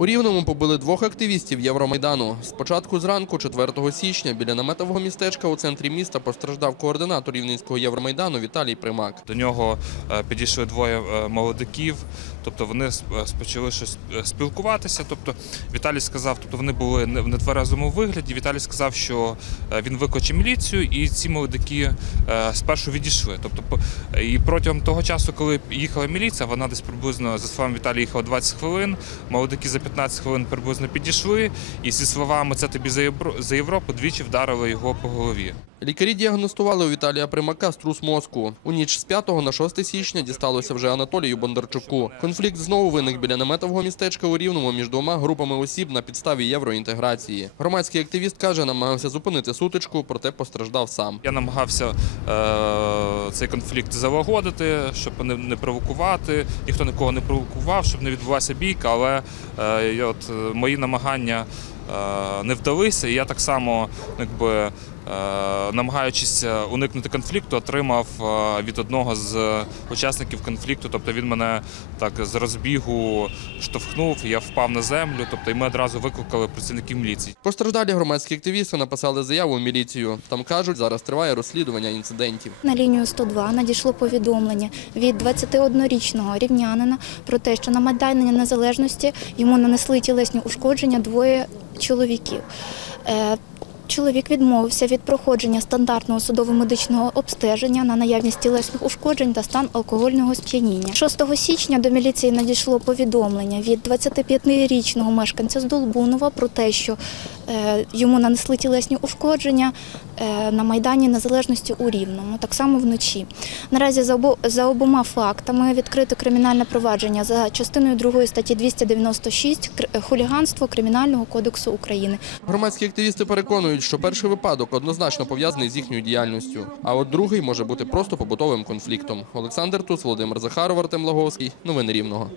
У Рівному побили двох активістів Євромайдану. Спочатку зранку, 4 січня, біля наметового містечка у центрі міста постраждав координатор Рівненського Євромайдану Віталій Примак. До нього е, підійшли двоє е, молодиків, тобто вони е, почали щось спілкуватися. Тобто Віталій сказав, тобто вони були в нетверезому вигляді. Віталій сказав, що він викличе міліцію, і ці молодики спершу відійшли. Тобто, і протягом того часу, коли їхала міліція, вона десь приблизно за словами Віталія їхала 20 хвилин. Молодики за 15 хвилин приблизно підійшли, і зі словами це тобі за Євро- за Європу двічі вдарили його по голові. Лікарі діагностували у Віталія Примака струс мозку. У ніч з 5 на 6 січня дісталося вже Анатолію Бондарчуку. Конфлікт знову виник біля наметового містечка у Рівному між двома групами осіб на підставі євроінтеграції. Громадський активіст каже, намагався зупинити сутичку, проте постраждав сам. Я намагався е, цей конфлікт залагодити, щоб не, не провокувати. Ніхто нікого не провокував, щоб не відбулася бійка, але е, от, е, мої намагання не вдалися. І я так само, якби, е, намагаючись уникнути конфлікту, отримав е, від одного з учасників конфлікту. Тобто він мене так з розбігу штовхнув, я впав на землю. Тобто, і ми одразу викликали працівників міліції. Постраждалі громадські активісти написали заяву в міліцію. Там кажуть, зараз триває розслідування інцидентів. На лінію 102 надійшло повідомлення від 21-річного рівнянина про те, що на Майдані Незалежності йому нанесли тілесні ушкодження двоє чоловіків. Е, Чоловік відмовився від проходження стандартного судово-медичного обстеження на наявність тілесних ушкоджень та стан алкогольного сп'яніння. 6 січня до міліції надійшло повідомлення від 25-річного мешканця з Долбунова про те, що йому нанесли тілесні ушкодження е, на Майдані Незалежності у Рівному, так само вночі. Наразі за, обо, за обома фактами відкрито кримінальне провадження за частиною 2 статті 296 кр- хуліганство Кримінального кодексу України. Громадські активісти переконують, що перший випадок однозначно пов'язаний з їхньою діяльністю, а от другий може бути просто побутовим конфліктом. Олександр Туц, Володимир Захаров, Артем Лаговський. Новини Рівного.